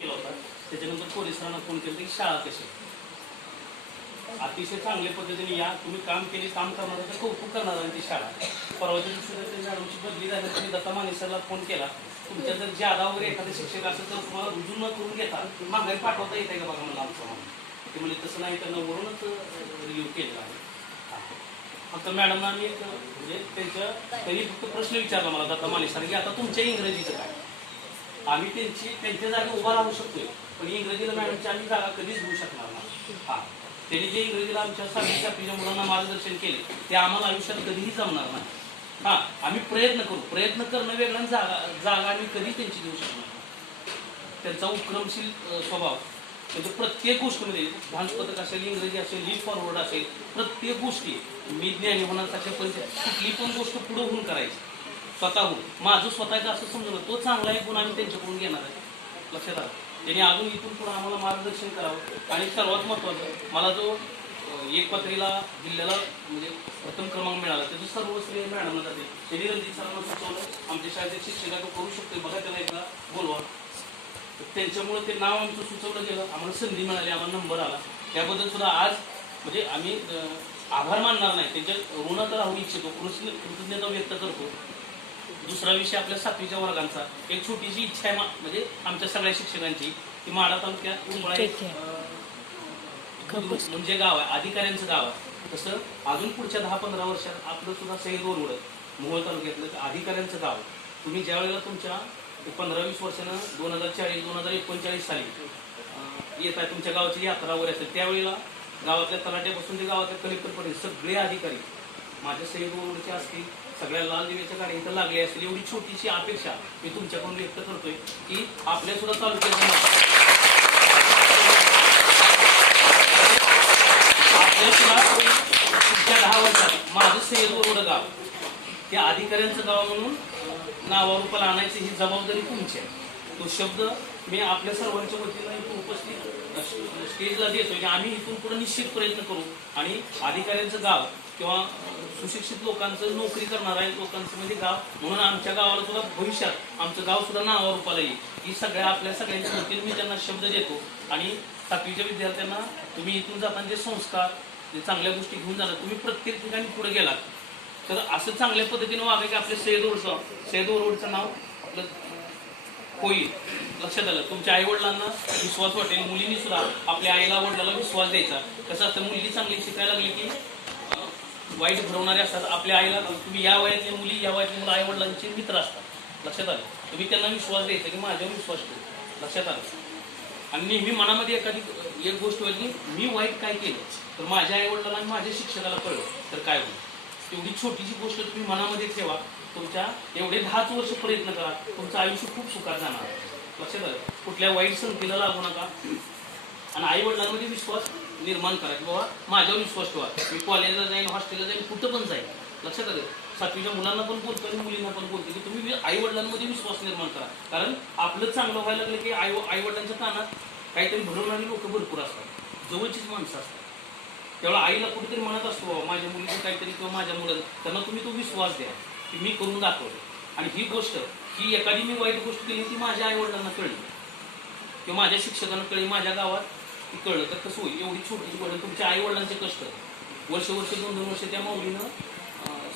केला होता. त्याच्यानंतर पोलिसांना फोन केला की शाळा कशी अतिशय चांगल्या पद्धतीने या तुम्ही काम केले काम करणार तर कौतुक करणार आणि ती शाळा. परवाच्या दिवशी त्या मॅडमची बदली झाली तुम्ही दत्ता मानेसरला फोन केला. तुमच्या जर ज्यादा वगैरे एखादा शिक्षक असेल तर तुम्हाला रुजू न करून घेता माघारी पाठवता येते का बघा मला आमचं ते म्हणजे तसं नाही त्यांना वरूनच रिव्ह्यू केलेला आहे. फक्त मॅडमना मी एक, म्हणजे त्यांच्या त्यांनी फक्त प्रश्न विचारला मला दत्ता मानेसर की आता तुमच्या इंग्रजीचं काय? आम्ही त्यांची त्यांच्या जागी उभा राहू शकतोय. पण इंग्रजीला मॅडमची आम्ही जागा कधीच घेऊ शकणार नाही. हा. त्यांनी जे इंग्रजीला आमच्या सहावी सातवीच्या मुलांना मार्गदर्शन केले ते आम्हाला आयुष्यात कधीही जमणार नाही. हा. आम्ही प्रयत्न करू. प्रयत्न करणं वेगळं जागा जागा आम्ही कधी त्यांची देऊ शकणार नाही. त्यांचा उपक्रमशील स्वभाव. म्हणजे प्रत्येक गोष्टीमध्ये डान्स पथक असेल इंग्रजी असेल लीड फॉरवर्ड असेल प्रत्येक गोष्टी. मी ज्ञानी होण्यासाठी पण कुठली पण गोष्ट पुढे होऊन करायची. स्वतःहून. माझं स्वतःचं असं समजलं तो चांगला आहे गुण आम्ही त्यांच्याकडून घेणार आहे. लक्षात आलं त्यांनी अजून इथून पुढे आम्हाला मार्गदर्शन करावं. आणि सर्वात महत्त्वाचं मला जो एक पत्रीला जिल्ह्याला म्हणजे प्रथम क्रमांक मिळाला त्याचं सर्व श्रेय मॅडमला जाते. त्यांनी रणजित सरांना सुचवलं आमच्या शाळेचे शिक्षक करू शकतो बघा त्याला एकदा बोलवा. त्यांच्यामुळे ते नाव आमचं सुचवलं गेलं आम्हाला संधी मिळाली आम्हाला नंबर आला. त्याबद्दल सुद्धा आज म्हणजे आम्ही आभार मानणार नाही. त्यांच्या तर राहू इच्छितो. कृष्ण कृतज्ञता व्यक्त करतो. दुसरा विषय आपल्या सातवीच्या वर्गांचा. एक छोटीशी इच्छा आहे म्हणजे आमच्या सगळ्या शिक्षकांची की माडा तालुक्यात उंबळा एक, अं, म्हणजे गाव आहे अधिकाऱ्यांचं गाव आहे. तसं अजून पुढच्या दहा पंधरा वर्षात आपलं सुद्धा सही रोड मोहोळ तालुक्यातलं अधिकाऱ्यांचं गाव. तुम्ही ज्या वेळेला तुमच्या पंधरा वीस वर्षानं दोन हजार चाळीस दोन हजार एकोणचाळीस साली येत आहे तुमच्या गावाची यात्रा वगैरे असेल त्यावेळेला गावातल्या तलाट्यापासून ते गावातल्या कलेक्टरपर्यंत सगळे अधिकारी माझ्या सही रोडचे असतील. सगळ्या लाल दिव्याच्या गाड्या इथं लागल्या असतील. एवढी छोटीशी अपेक्षा मी तुमच्याकडून व्यक्त करतोय की आपल्या सुद्धा तालुक्याचं आपल्या सुद्धा दहा वर्षात माझं सेलवर गाव. त्या अधिकाऱ्यांचं गाव म्हणून नावारूपाला आणायची ही जबाबदारी तुमची आहे. तो शब्द मी आपल्या सर्वांच्या वतीनं इथून उपस्थित स्टेजला देतो की आम्ही इथून पुढे निश्चित प्रयत्न करू. आणि अधिकाऱ्यांचं गाव किंवा सुशिक्षित लोकांचं नोकरी करणाऱ्या लोकांचं म्हणजे गाव. म्हणून आमच्या गावाला सुद्धा भविष्यात आमचं गाव सुद्धा नावारूपाला येईल. ही सगळ्या आपल्या सगळ्यांच्या वतीनं मी त्यांना शब्द देतो. आणि सातवीच्या विद्यार्थ्यांना तुम्ही इथून जाताना जे संस्कार जे चांगल्या गोष्टी घेऊन जाणार तुम्ही प्रत्येक ठिकाणी पुढे गेलात. तर असं चांगल्या पद्धतीने वागा की आपल्या सैद रोडचं सैद नाव आपलं होईल. लक्षात आलं तुमच्या आई वडिलांना विश्वास वाटेल. मुलींनी सुद्धा आपल्या आईला वडिलाला विश्वास द्यायचा. कसं असतं मुलगी चांगली शिकायला लागली की वाईट भरवणारे असतात. आपल्या आईला तुम्ही या वयातली मुली या वयातली मुलं आई वडिलांचे मित्र असतात. लक्षात आलं? तुम्ही त्यांना विश्वास द्यायचा की माझ्यावर विश्वास ठेव. लक्षात आलं? आणि नेहमी मनामध्ये एखादी एक गोष्ट व्हायची मी वाईट काय केलं? तर माझ्या आई वडिलांना माझ्या शिक्षकाला कळलं. तर काय होईल? एवढी छोटीशी गोष्ट तुम्ही मनामध्ये ठेवा. तुमच्या एवढे दहाच वर्ष प्रयत्न करा. तुमचं आयुष्य खूप सुखात जाणार. लक्षात आलं? कुठल्या वाईट संगतीला लागू नका. आणि आई वडिलांमध्ये विश्वास निर्माण करा की बाबा माझ्यावर विश्वास ठेवा. मी कॉलेजला जाईन हॉस्टेलला जाईन कुठं पण जाईन. लक्षात आलं? सातवीच्या मुलांना पण बोलतो आणि मुलींना पण बोलतो की तुम्ही आई वडिलांमध्ये विश्वास निर्माण करा. कारण आपलं चांगलं व्हायला लागलं की आई आई वडिलांच्या कानात काहीतरी भरवणारी लोक भरपूर असतात. जवळचीच माणसं असतात. तेव्हा आईला कुठेतरी म्हणत असतो माझ्या मुलीचं काहीतरी किंवा माझ्या मुलाचं. त्यांना तुम्ही तो विश्वास द्या की मी करून दाखवतो. आणि ही गोष्ट ही एखादी मी वाईट गोष्ट केली ती माझ्या आई वडिलांना कळली. किंवा माझ्या शिक्षकांना कळली माझ्या गावात ती कळलं तर कसं होईल? एवढी छोटी गोष्ट तुमच्या आई वडिलांचे कष्ट. वर्ष वर्ष दोन दोन वर्ष त्या माऊलीनं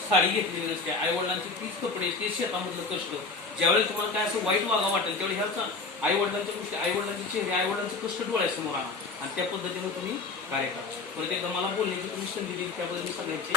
साडी घेतलेली नसते. आई वडिलांचे तीच कपडे ते शेतामधलं कष्ट. ज्यावेळेस तुम्हाला काय असं वाईट वागा वाटेल त्यावेळी ह्याचा आई वडिलांच्या गोष्टी आई वडिलांचे चेहरे आई वडिलांचं कष्ट डोळ्यासमोर आणा. आणि त्या पद्धतीनं तुम्ही कार्य करा. परत एकदा मला बोलण्याची तुम्ही संधी दिली त्याबद्दल मी सगळ्यांचे